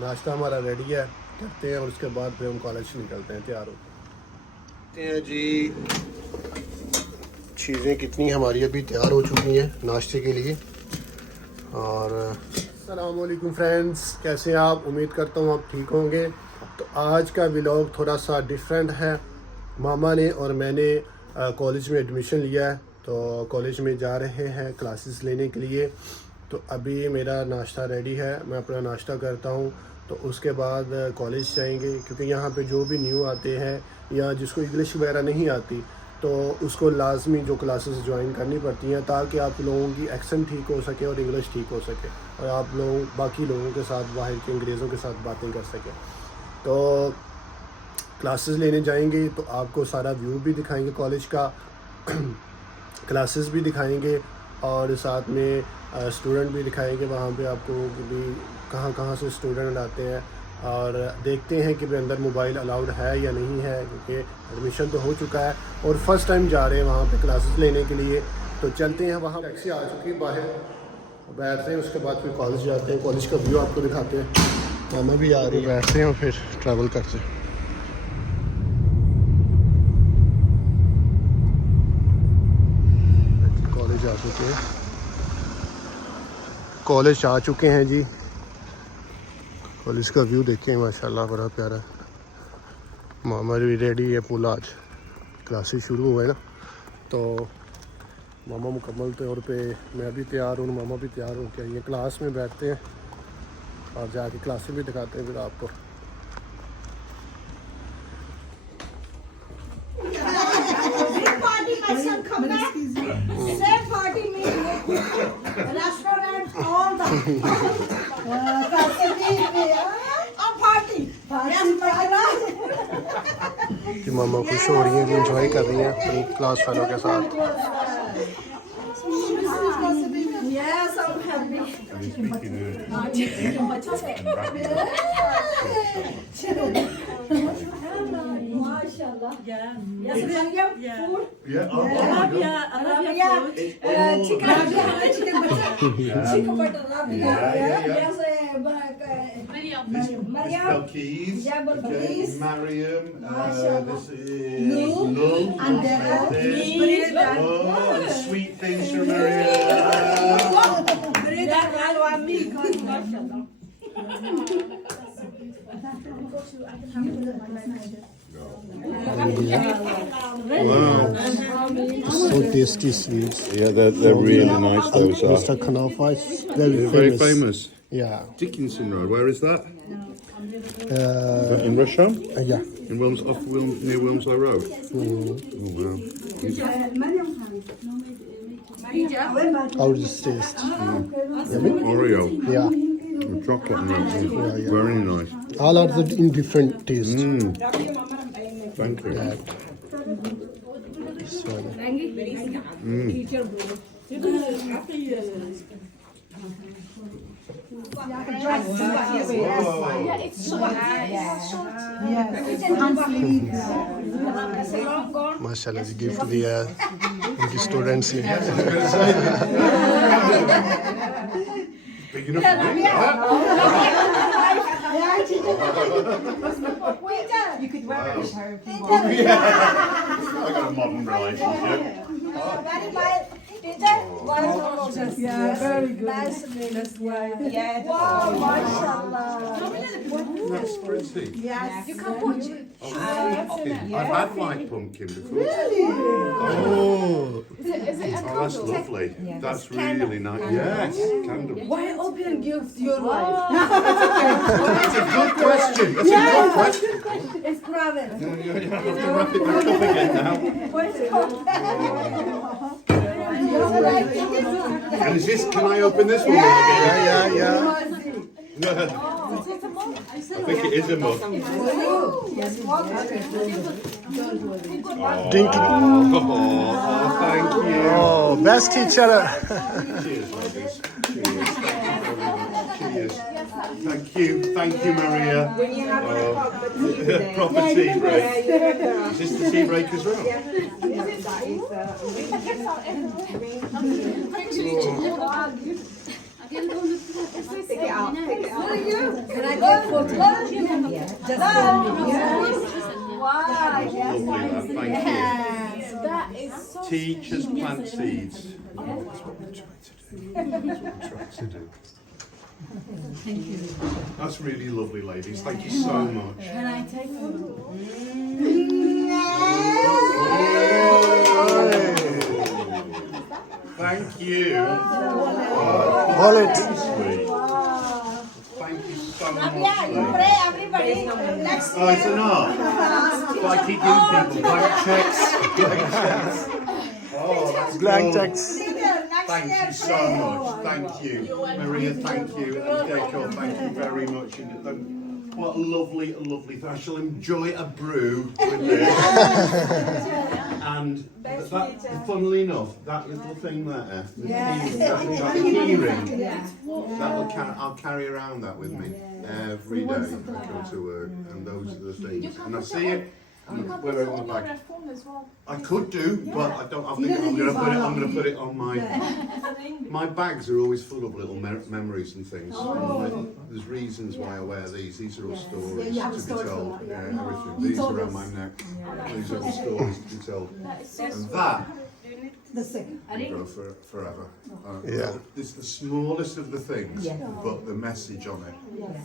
नाश्ता हमारा रेडी है, करते हैं और उसके बाद फिर हम कॉलेज निकलते हैं, तैयार होते हैं जी। चीज़ें कितनी हमारी अभी तैयार हो चुकी हैं नाश्ते के लिए। और अस्सलाम वालेकुम फ्रेंड्स, कैसे हैं आप? उम्मीद करता हूँ आप ठीक होंगे। तो आज का व्लॉग थोड़ा सा डिफरेंट है। मामा ने और मैंने कॉलेज में एडमिशन लिया है, तो कॉलेज में जा रहे हैं क्लासेस लेने के लिए। तो अभी मेरा नाश्ता रेडी है, मैं अपना नाश्ता करता हूँ, तो उसके बाद कॉलेज जाएंगे। क्योंकि यहाँ पे जो भी न्यू आते हैं या जिसको इंग्लिश वगैरह नहीं आती, तो उसको लाजमी जो क्लासेस ज्वाइन करनी पड़ती हैं, ताकि आप लोगों की एक्शन ठीक हो सके और इंग्लिश ठीक हो सके, और आप लोग बाकी लोगों के साथ, बाहर के अंग्रेज़ों के साथ बातें कर सकें। तो क्लासेस लेने जाएंगे तो आपको सारा व्यू भी दिखाएंगे कॉलेज का, क्लासेस भी दिखाएंगे, और साथ में स्टूडेंट भी दिखाएंगे। वहाँ पे आपको भी कहाँ कहाँ से स्टूडेंट आते हैं, और देखते हैं कि भाई अंदर मोबाइल अलाउड है या नहीं है, क्योंकि एडमिशन तो हो चुका है और फर्स्ट टाइम जा रहे हैं वहाँ पे क्लासेस लेने के लिए। तो चलते हैं, वहाँ टैक्सी आ चुकी है, बाहर बैठते हैं, उसके बाद फिर कॉलेज जाते हैं। कॉलेज का व्यू आपको दिखाते हैं। मामा भी आ रही है, बैठते हैं और फिर ट्रैवल करते हैं। कॉलेज आ चुके हैं, कॉलेज आ चुके हैं जी। कॉलेज का व्यू देखें, माशाल्लाह बड़ा प्यारा। मामा भी रेडी है, पूरा आज क्लासेस शुरू हुए ना, तो मामा मुकम्मल तौर पे, मैं भी तैयार हूँ, मामा भी तैयार हो के ये क्लास में बैठते हैं और जाके क्लासेस भी दिखाते हैं फिर आपको। कि मामा खुश हो रही हैं, एंजॉय कर रही हैं अपनी क्लास वालों के साथ। Sweet things from Maria. So tasty sweets. Yeah, they're really nice. Those are. Mr. Kanafa is They're very famous. Yeah. Dickinson Road. Where is that? In Rusham? Yeah. In near Wilmslow Road. Oh wow. How does it taste? Oreo. Yeah. Chocolate and that. Very nice. All are in different taste. Thank you. Yeah. So, माशाल्लाह जी gift दिया है उनकी students ने। You could wear it with her if you want. I got a modern relationship. Yeah, very good. That's right. Yeah. Wow, mashallah. That's pretty. Yes. You can put it. I've had white pumpkin before. Really? Oh, Is it a that's lovely. That's really nice. Yes, candle. Why open gift your life? That's a good question. That's a good question. It's private. You have to wrap it back up again now. And is this? Can I open this one? yeah. I think it is a mug. Drink it. Oh, thank you. Oh, best teacher. Cheers, ladies. Cheers. Cheers. Thank you, Maria. Proper tea break. Is this the tea break as well? Can I get photo? Just That is so Teachers plant seeds. Thank you. That's really lovely, ladies. Thank you so much. Can I take photo? Thank you. Hold it. Sweet. Thank you so much. pray everybody. Next Oh, it's enough. So I keep giving people blank checks. Oh, that's Blank cool. checks. Thank you so much. Thank you. Maria, thank you. And Deco, thank you very much. And what a lovely thing. I shall enjoy a brew with this. And funnily enough, that little thing there, that keyring, I'll carry around that with me every day I go to work. And those are the things. And I see it. We're on the bag. I could do, but I don't. I think I'm going to put it on my. My bags are always full of little memories and things. And there's reasons why I wear these. These are all stories to be told. Yeah, everything. These are around my neck. These are all stories to be told. And that will go forever. Yeah. It's the smallest of the things, but the message on it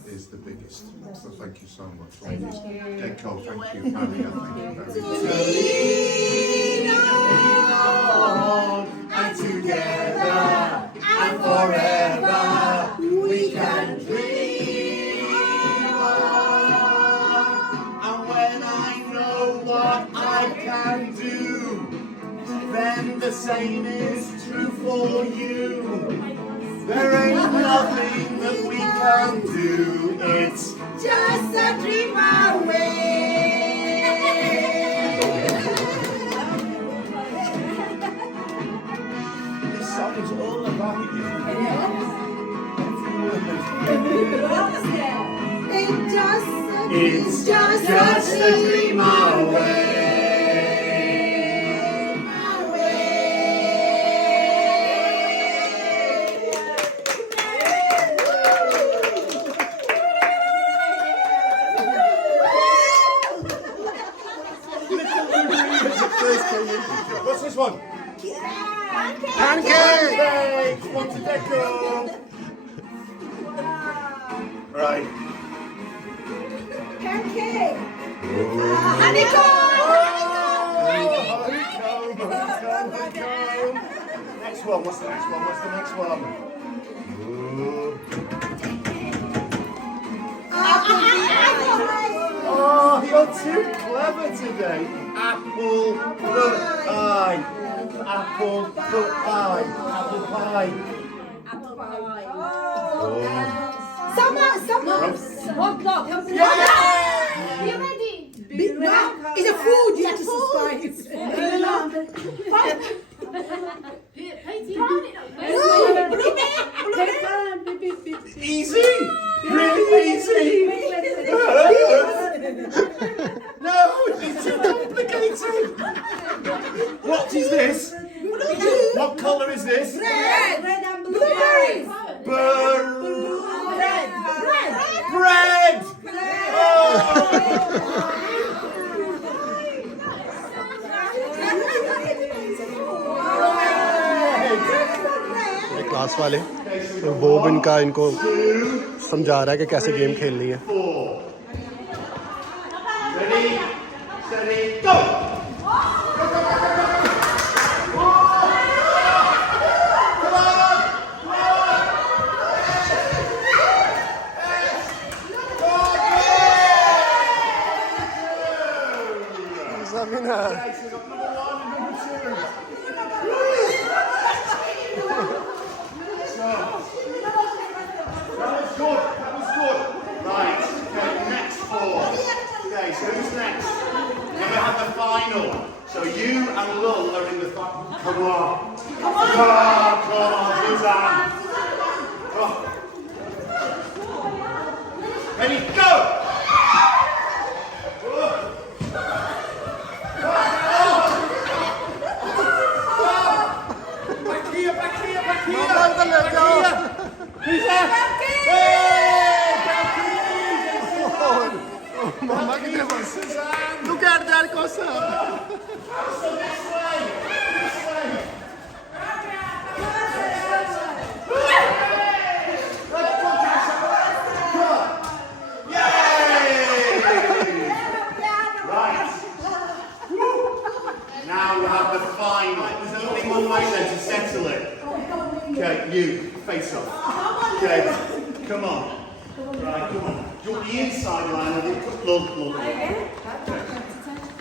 is the biggest. So thank you so much, ladies. Deco, thank you. Maria, thank you very much. And together and forever we can dream on. And when I know what I can do, then the same is true for you. There ain't nothing that we can do. It's just a dream away. This song is all about you. It's just a dream away. What's this one? Pancake! One to Deco. Right. Pancake. Honeycomb. Next one. What's the next one? What's the next one? Oh, you're too clever today. Apple pie. Apple pie. Apple pie. One block. Yeah! You ready? No, it's a food. You have to subscribe. Easy! Really easy! No, it's too complicated! What is this? What colour is this? Red and blueberries. Bread! Oh! Class वाले तो वो इनका इनको समझा रहा है कि कैसे गेम खेलनी है. Ready, steady, go! So you and Lul are in the final. Come on. Come on, Suzanne. Come on. Ready, go! Back here. Who's that? Hey! Look at that cosa. Now we have the final. There's only one way then to settle it. Okay, you, face off. Okay, come on. Right, come on. Do you want the inside line or the look?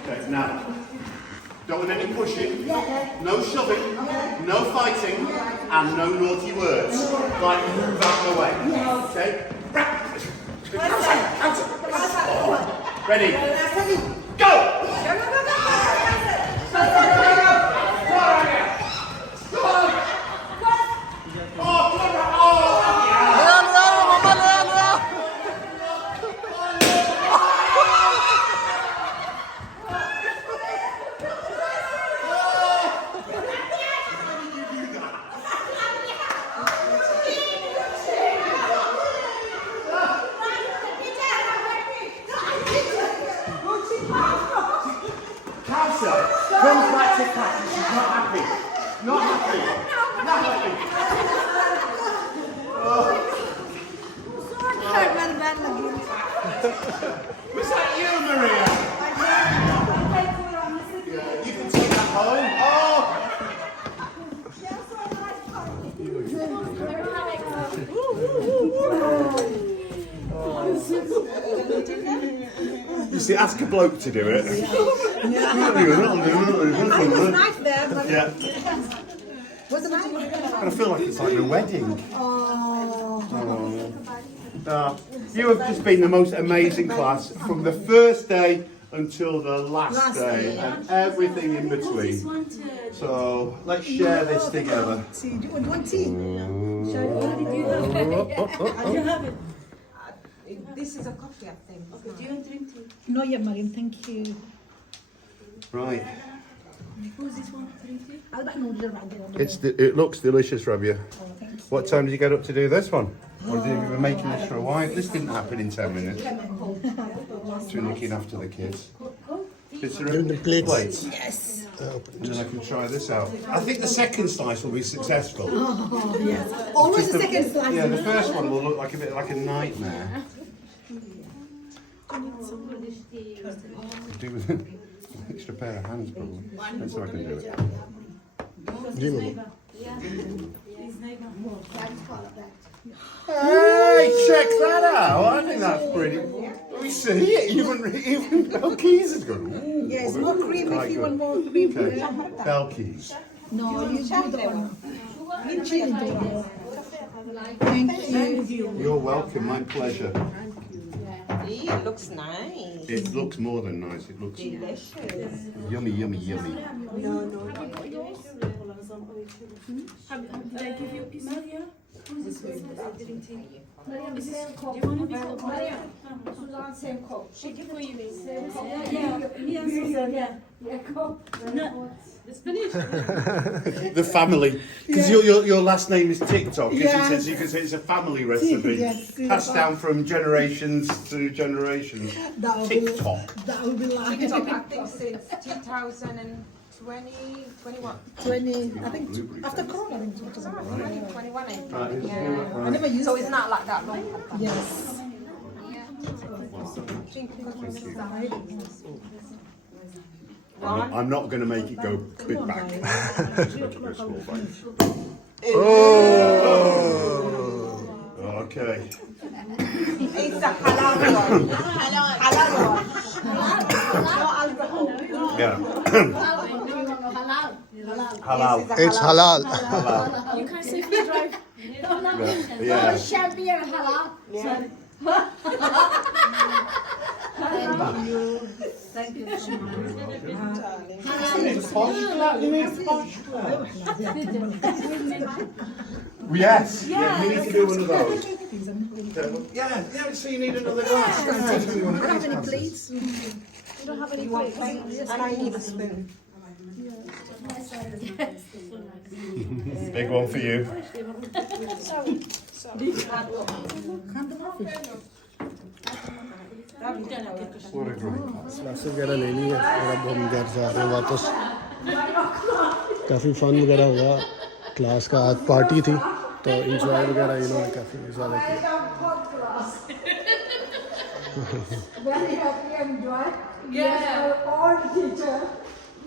Okay, now. Don't want any pushing, no shoving, no fighting, and no naughty words. Like, move out of the way. Okay? Ready? Go! Comes back to practice. She's not happy. Not happy. Not happy. Was that you, Maria? Yeah, you can take that home. Oh! You see, ask a bloke to do it. Yeah. What's the matter? I feel like it's like a wedding. You have just been the most amazing class from the first day until the last day and everything in between. So let's share this together. Do you want tea? This is a coffee, I think. Okay, do you want to drink tea? No, yeah, Mariam, thank you. Right. Who's this one? Drink tea? It looks delicious, Rabia. What time did you get up to do this one? Or did you been making this for a while? This didn't happen in 10 minutes. Through looking after the kids. Is there Give them plates. Yes. And then I can try this out. I think the second slice will be successful. Oh, yes. Always the second slice. Yeah, the first one will look like a bit like a nightmare. Do with an extra pair of hands, probably. That's how I can do it. Hey, check that out! I think that's pretty. We see it. Even Belkeys is good. Ooh, Yes, more cream quite if you good. want more cream. Okay, Belkeys. No, you do the one. Thank you. You're welcome. My pleasure. It looks nice. It looks more than nice. It looks Delicious. yummy, yummy, yummy. No. Did I give you a piece of here? The family, because your last name is TikTok, Yes. you can say it's a family recipe, Yes. passed down from generations to generations. That will TikTok. That will be like TikTok, I think since 2020, 21. 20. I think after Corona, I think 2021. 21, I think. Right, Yeah. I never used So it. it's not like that long. Yes. I'm not going to make it go big back. Okay. It's a halal one. Halal one. No alcohol. Yeah. Halal. It's halal. You can safely drive. Yeah. Champion halal. Thank you so much. Yes. Yeah, we need to do one of those. Yeah, so you need another glass. I don't have any plates. You don't have any plates? And I need a spoon. Big one for you. What a great class. Classes وغیرہ لے لی ہے اور اب ہم گھر جا رہے ہیں واپس. کافی فن وغیرہ ہوا. کلاس کا آج پارٹی تھی تو انجوائے وغیرہ انہوں نے کافی زیادہ کیا. Very happy and joy. Yes, our old teacher.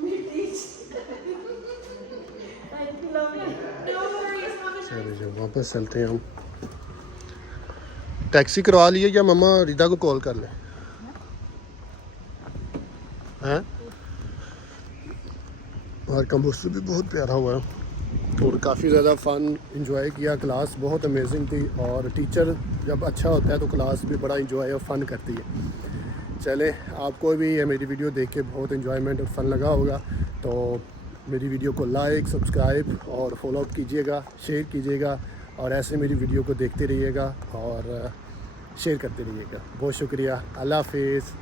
We teach. Thank you, lovely. No worries, Mama. چلے جو واپس چلتے ہیں ہم. ٹیکسی کروا لیے یا مما ریدا کو کال کر لیں؟ ہیں اور کمبوسٹر بھی بہت پیارا ہوا ہے اور کافی زیادہ فن انجوائے کیا. کلاس بہت امیزنگ تھی اور ٹیچر جب اچھا ہوتا ہے تو کلاس بھی بڑا انجوائے اور فن کرتی ہے. چلے آپ کو بھی یہ میری ویڈیو دیکھ کے بہت انجوائمنٹ اور فن لگا ہوگا تو میری ویڈیو کو لائک سبسکرائب اور فالو اپ کیجیے گا, شیئر کیجیے گا اور ایسے میری ویڈیو کو دیکھتے رہیے گا اور شیئر کرتے رہیے گا. بہت شکریہ. اللہ حافظ.